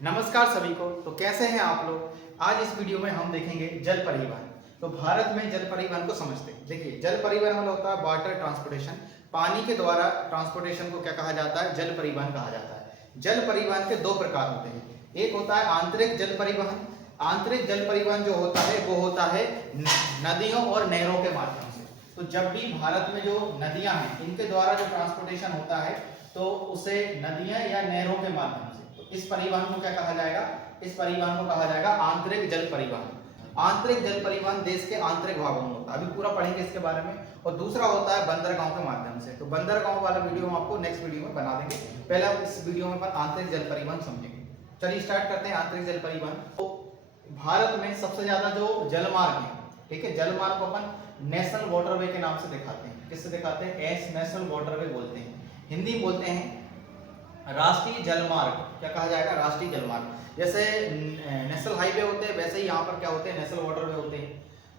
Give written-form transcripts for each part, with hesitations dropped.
नमस्कार सभी को। तो कैसे हैं आप लोग। आज इस वीडियो में हम देखेंगे जल परिवहन। तो भारत में जल परिवहन को समझते हैं। देखिए, जल परिवहन मतलब होता है वाटर ट्रांसपोर्टेशन। पानी के द्वारा ट्रांसपोर्टेशन को क्या कहा जाता है? जल परिवहन कहा जाता है। जल परिवहन के दो प्रकार होते हैं। एक होता है आंतरिक जल परिवहन। आंतरिक जल परिवहन जो होता है वो होता है नदियों और नहरों के माध्यम से। तो जब भी भारत में जो नदियां हैं इनके द्वारा जो ट्रांसपोर्टेशन होता है तो उसे नदियां या नहरों के माध्यम से, तो इस परिवहन को क्या कहा जाएगा? इस परिवहन को कहा जाएगा आंतरिक जल परिवहन। आंतरिक जल परिवहन देश के आंतरिक भागों में होता है। अभी पूरा पढ़ेंगे इसके बारे में। और दूसरा होता है बंदरगांव के माध्यम से। तो बंदरगांव वाला वीडियो हम आपको नेक्स्ट वीडियो में बना देंगे। पहले आप इस वीडियो में आंतरिक जल परिवहन समझेंगे। चलिए स्टार्ट करते हैं आंतरिक जल परिवहन। तो भारत में सबसे ज्यादा जो जलमार्ग है, ठीक है, जलमार्ग को अपन नेशनल वाटरवे के नाम से दिखाते हैं। किससे दिखाते हैं? एस नेशनल वाटरवे बोलते हैं। हिंदी बोलते हैं राष्ट्रीय जलमार्ग। क्या कहा जाएगा? राष्ट्रीय जलमार्ग। जैसे नेशनल हाईवे होते हैं वैसे ही यहाँ पर क्या होते हैं? नेशनल वाटरवे होते हैं।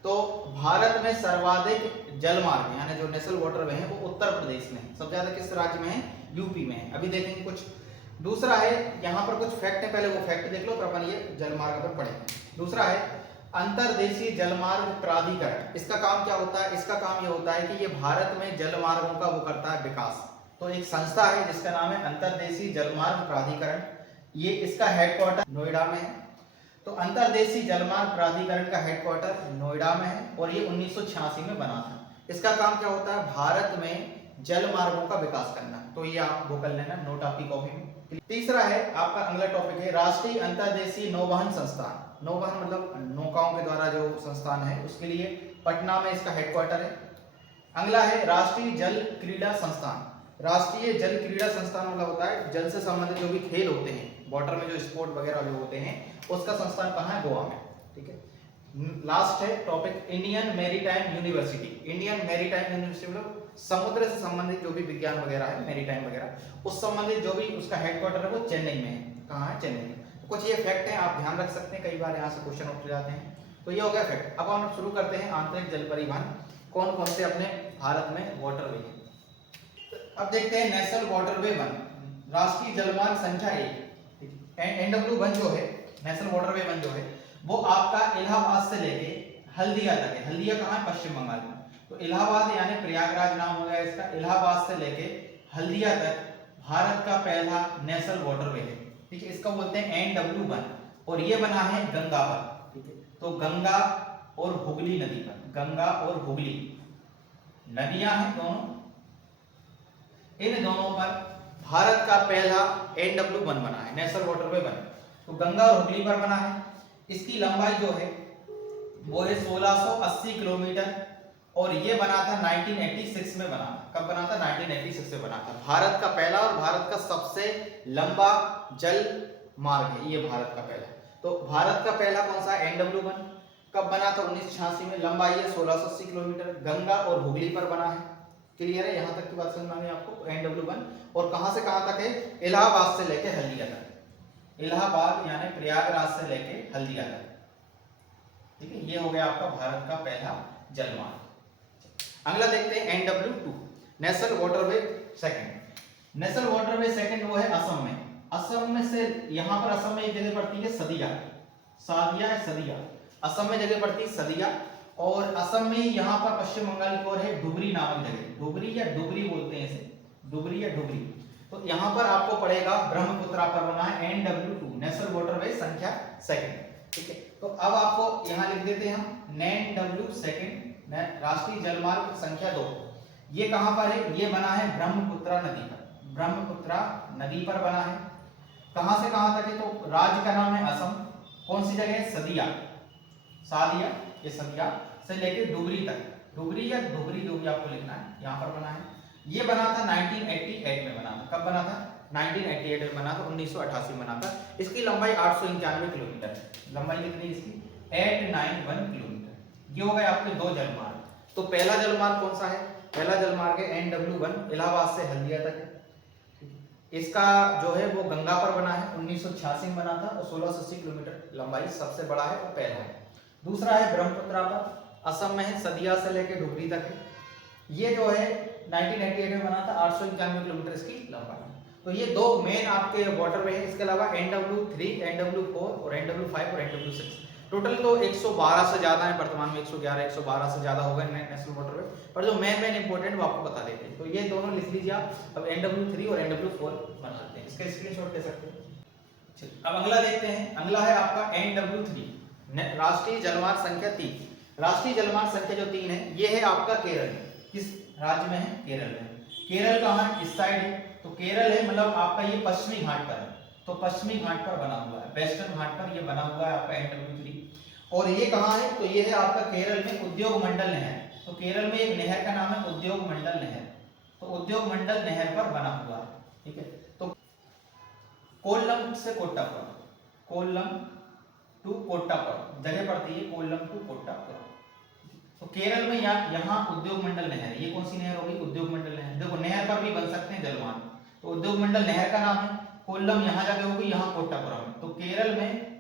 तो भारत में सर्वाधिक जलमार्ग यानी जो नेशनल वाटरवे हैं वो उत्तर प्रदेश में है। सबसे ज्यादा किस राज्य में है? यूपी में है। अभी देखेंगे कुछ। दूसरा है, यहाँ पर कुछ फैक्ट है, पहले वो फैक्ट देख लो फिर अपन ये जलमार्ग पर पढ़ेंगे। दूसरा है अंतर्देशीय जलमार्ग प्राधिकरण। इसका काम क्या होता है? इसका काम ये होता है कि ये भारत में जलमार्गों का वो करता है विकास। तो एक संस्था है जिसका नाम है अंतर्देशीय जलमार्ग प्राधिकरण। ये इसका हेडक्वार्टर नोएडा में है। तो अंतर्देशीय जलमार्ग प्राधिकरण का हेडक्वार्टर नोएडा में है और ये 1986 में बना था। इसका काम क्या होता है? भारत में जल मार्गों का विकास करना। तो ये आप वो कर लेना, नोट आपकी कॉपी में। तीसरा है आपका अगला टॉपिक है राष्ट्रीय अंतर्देशीय नौवहन संस्थान। नौवहन मतलब नौकाओं के द्वारा जो संस्थान है उसके लिए पटना में इसका हेडक्वार्टर है। अगला है राष्ट्रीय जल क्रीड़ा संस्थान। राष्ट्रीय जल क्रीड़ा संस्थान मतलब होता है जल से संबंधित जो भी खेल होते हैं, वाटर में जो स्पोर्ट वगैरह जो होते हैं उसका संस्थान कहाँ है? गोवा में। ठीक है। लास्ट है topic Indian maritime university. Indian maritime university मतलब समुद्र से संबंधित जो भी विज्ञान वगैरह है, मैरीटाइम वगैरह, उस संबंधित जो भी उसका हेडक्वार्टर है वो चेन्नई में है। कहाँ है? चेन्नई में। तो कुछ ये फैक्ट हैं, आप ध्यान रख सकते हैं, कई बार यहाँ से क्वेश्चन उठ जाते हैं। तो ये हो गया फैक्ट। अब हम शुरू करते हैं आंतरिक जल परिवहन। कौन कौन से अपने भारत में वाटरवे हैं। अब देखते हैं नेशनल वाटरवे वन, राष्ट्रीय जलमार्ग संख्या 1। एनडब्ल्यू वन जो है, नेशनल वाटरवे वन जो है वो आपका इलाहाबाद से लेके हल्दिया तक है। हल्दिया कहाँ है? पश्चिम बंगाल में। तो इलाहाबाद यानी प्रयागराज नाम हो गया इसका। इलाहाबाद से लेके हल्दिया तक भारत का पहला नेशनल वाटरवे है। ठीक है। इसका बोलते हैं एनडब्ल्यू वन और ये बना है गंगा पर। ठीक है। तो गंगा और हुगली नदी पर, गंगा और हुगली नदियां हैं दोनों, इन दोनों पर भारत का पहला एनडब्ल्यू वन बना है, नेशनल वाटरवे वन। तो गंगा और हुगली पर बना है। इसकी लंबाई जो है वो है 1680 किलोमीटर और ये बना था 1986 में बना था। कब बना था? 1986 में बना था। भारत का पहला और भारत का सबसे लंबा जल मार्ग है ये, भारत का पहला। तो भारत का पहला कौन सा? NW one. कब बना था? 1986 में। लंबाई है 1680 किलोमीटर। गंगा और हुगली पर बना है। क्लियर है? यहां तक की बात समझ में आ गई आपको? NW one. और कहां से कहां तक है? इलाहाबाद से लेके हल्दिया तक। इलाहाबाद यानी प्रयागराज से लेके हल्दिया तक। ठीक है। ये हो गया आपका भारत का पहला जलमार्ग। अगला देखते हैं NW 2, national waterway second. National waterway second वो है असम में। असम में से यहां पर असम में एक जगह पड़ती है सदिया, सादिया है सदिया। असम में जगह पड़ती है सदिया और असम में यहाँ पर पश्चिम बंगाल की ओर है डुबरी नामक जगह। डुबरी या डुबरी बोलते हैं इसे, डुबरी या डुबरी। तो यहाँ पर आपको पड़ेगा ब्रह्मपुत्रा पर बना है एनडब्ल्यू 2, नेशनल वाटरवे संख्या सेकंड। ठीक है। तो अब आपको यहाँ लिख देते हैं हम एनडब्ल्यू सेकंड, राष्ट्रीय जलमार्ग संख्या 2। ये कहाँ पर है? ये बना है ब्रह्मपुत्रा नदी पर। ब्रह्मपुत्रा नदी पर बना है। कहाँ से कहाँ तक है? तो राज्य का नाम है असम। कौन सी जगह है? सदिया, सादिया, ये सदिया से लेके डुबरी तक। डुबरी या डुबरी जो भी आपको लिखना है, यहाँ पर बना है। ये बना था 1988 में बना था। कब बना था? 1988 में बना था, 1988 में बना था। इसकी लंबाई 891 किलोमीटर है। लंबाई कितनी इसकी? 891 किलोमीटर। ये हो गए आपके दो जलमार्ग। तो पहला जलमार्ग कौन सा है? पहला जलमार्ग है एनडब्ल्यू वन, इलाहाबाद से हल्दिया तक है। इसका जो है वो गंगा पर बना है, 1986 में बना था और 1680 किलोमीटर लंबाई, सबसे बड़ा है और पहला है। दूसरा है ब्रह्मपुत्रा पर, असम में है, सदिया से लेकर डुगरी तक है। ये जो है 1988 में बना था, 891 किलोमीटर इसकी लंबाई है। तो ये दो मेन आपके वाटरवे हैं। इसके अलावा NW3, NW4 और NW5 और NW6 टोटल तो 112 से ज्यादा है, वर्तमान में 111 112 से ज्यादा हो गए नेशनल वाटरवे, पर जो मेन इंपॉर्टेंट वो आपको बता देते हैं। तो ये दोनों लिख लीजिए आप। अब NW3 और NW4 बनाते हैं, इसका स्क्रीनशॉट ले सकते हैं। चलिए अब अगला देखते हैं। अगला है आपका NW3, राष्ट्रीय जलमार्ग संख्या 3। राष्ट्रीय जलमार्ग संख्या जो 3 है ये है आपका केरल में। किस राज्य में है? केरल में। केरल कहाँ है? इस साइड है। तो केरल है मतलब आपका ये पश्चिमी घाट पर है, तो पश्चिमी घाट पर बना हुआ है, वेस्टर्न घाट पर ये बना हुआ है आपका NW3। और ये कहाँ है? तो ये है आपका केरल में उद्योग मंडल नहर। तो केरल में एक नहर का नाम है उद्योग मंडल नहर, तो उद्योग मंडल नहर पर बना हुआ है, ठीक है। तो कोल्लम से कोट्टापुरम, कोल्लम टू कोट्टापुरम जगह पड़ती है, कोल्लम टू कोट्टापुरम। तो केरल में यहाँ उद्योग मंडल नहर है। ये कौन सी नहर होगी? उद्योग मंडल नहर। देखो नहर पर भी बन सकते हैं जलमार्ग, तो उद्योग मंडल नहर का नाम है। कोल्लम यहाँ जगह होगी, यहाँ कोट्टापुरम। तो केरल में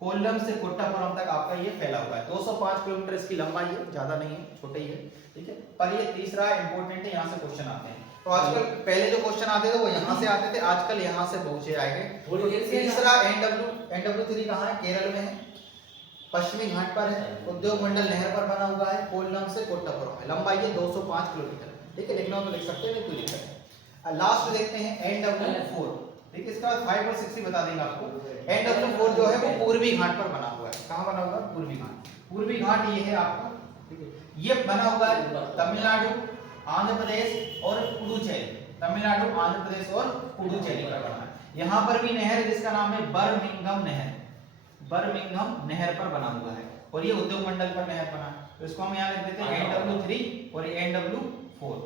कोल्लम से कोट्टापुरम तक आपका ये फैला हुआ है। 205 किलोमीटर इसकी लंबाई है, ज्यादा नहीं है, छोटे ही है, ठीक है। पर ये तीसरा इंपॉर्टेंट है, यहाँ से क्वेश्चन आते हैं। तो आजकल पहले जो क्वेश्चन आते थे वो यहाँ से आते थे, आजकल यहाँ से पूछे आएंगे। तीसरा NW3 कहाँ है? केरल में है, पश्चिमी घाट पर है, उद्योग मंडल नहर पर बना हुआ है, कोल्लम से कोट्टापुरम है, लंबाई है 205 किलोमीटर, ठीक है। लिखना हो तो लिख सकते हैं, नहीं तो लिख सकते हैं। लास्ट देखते हैं NW4, ठीक है। इसका 5 और 6 ही बता देंगे आपको। NW4 जो है वो पूर्वी घाट पर बना हुआ है। कहाँ बना हुआ है? पूर्वी घाट। पूर्वी घाट ये है आपका, ठीक है। ये बना हुआ है तमिलनाडु, आंध्र प्रदेश और पुडुचेरी। तमिलनाडु, आंध्र प्रदेश और पुडुचेरी पर बना है। यहाँ पर भी नहर जिसका नाम है बर्मिंघम नहर, बर्मिंघम नहर पर बना हुआ है, और ये उद्योग मंडल पर नहर बना है। तो इसको हम यहाँ लिख देते हैं NW3 और NW4,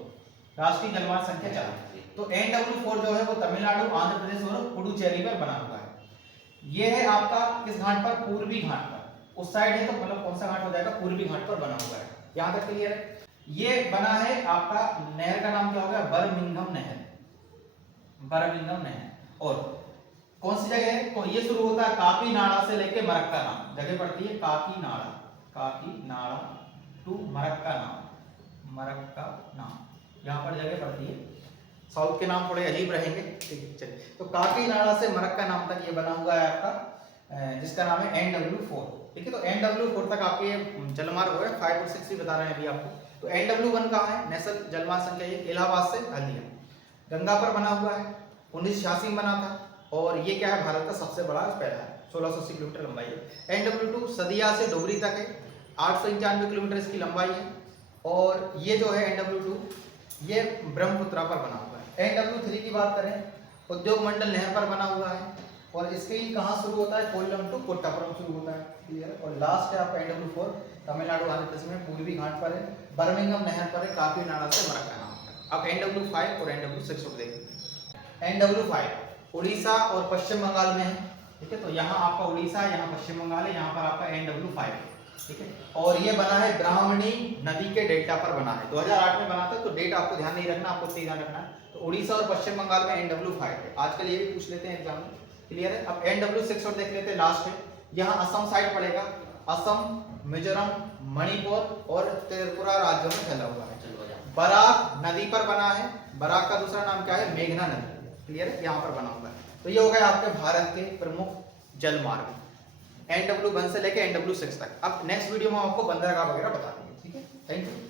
राष्ट्रीय जलमार्ग संख्या 4। तो NW4 जो है वो तमिलनाडु, आंध्र प्रदेश और पुडुचेरी पर बना हुआ है। ये है आपका किस घाट पर? पूर्वी घाट पर। उस साइड है तो मतलब कौन सा घाट हो जाएगा? पूर्वी घाट पर बना हुआ है। यहाँ तक क्लियर है? ये बना है आपका, नहर का नाम क्या होगा? बर्मिंघम नहर, बर्मिंघम नहर। और कौन सी जगह है? तो ये शुरू होता है काकीनाडा से लेके मरक्का नाम, जगह पड़ती है काकीनाडा, काकीनाडा टू मरक्का नाम, मरक्का नाम यहाँ पर जगह पड़ती है। साउथ के नाम थोड़े अजीब रहेंगे, ठीक है। चलिए, तो काकीनाडा से मरक्का नाम तक ये बना हुआ है आपका, जिसका नाम है NW4, ठीक है। तो NW4 तक आपके जलमार्ग हो गए। 5 और 6 भी बता रहे हैं अभी आपको। तो NW1 कहाँ है? नेशनल जलमार्ग संख्या ये इलाहाबाद से हल्दिया, गंगा पर बना हुआ है, 1986 में बना था, और ये क्या है? भारत का सबसे बड़ा पहला है, 1680 किलोमीटर लंबाई है। NW2 सदिया से डोगरी तक है, 891 किलोमीटर इसकी लंबाई है। और ये जो है NW2 ये ब्रह्मपुत्रा पर बना हुआ है। NW3 की बात करें, उद्योग मंडल नहर पर बना हुआ है, और इसके कहाँ शुरू होता है? कोल्लम टू कोट्टापुरम शुरू होता है, क्लियर। और लास्ट है आपका NW4, तमिलनाडु, आंध्र प्रदेश में पूर्वी घाट पर है, बर्मिंघम नहर पर है, काकीनाडा से मरक्का नाम तक। अब NW5 और NW6 को देखें। NW5 उड़ीसा और पश्चिम बंगाल में है, ठीक है। तो यहाँ आपका उड़ीसा है, यहाँ पश्चिम बंगाल है, यहाँ पर आपका NW5 है, ठीक है। और ये बना है ब्राह्मणी नदी के डेल्टा पर बना है, 2008 में बना था। तो डेट आपको ध्यान नहीं रखना, आपको ध्यान रखना है। तो उड़ीसा और पश्चिम बंगाल में NW5 है। आजकल ये भी पूछ लेते हैं एग्जाम में, क्लियर है। अब NW6 और देख लेते हैं, लास्ट है। यहाँ असम साइड पड़ेगा, असम, मिजोरम, मणिपुर और त्रिपुरा राज्यों में फैला हुआ है। बराक नदी पर बना है, बराक का दूसरा नाम क्या है? मेघना नदी, क्लियर है, यहाँ पर बना हुआ है। तो ये हो गए आपके भारत के प्रमुख जलमार्ग, NW1 से लेके NW6 तक। अब नेक्स्ट वीडियो में आपको बंदरगाह वगैरह बता देंगे, ठीक है। Thank you.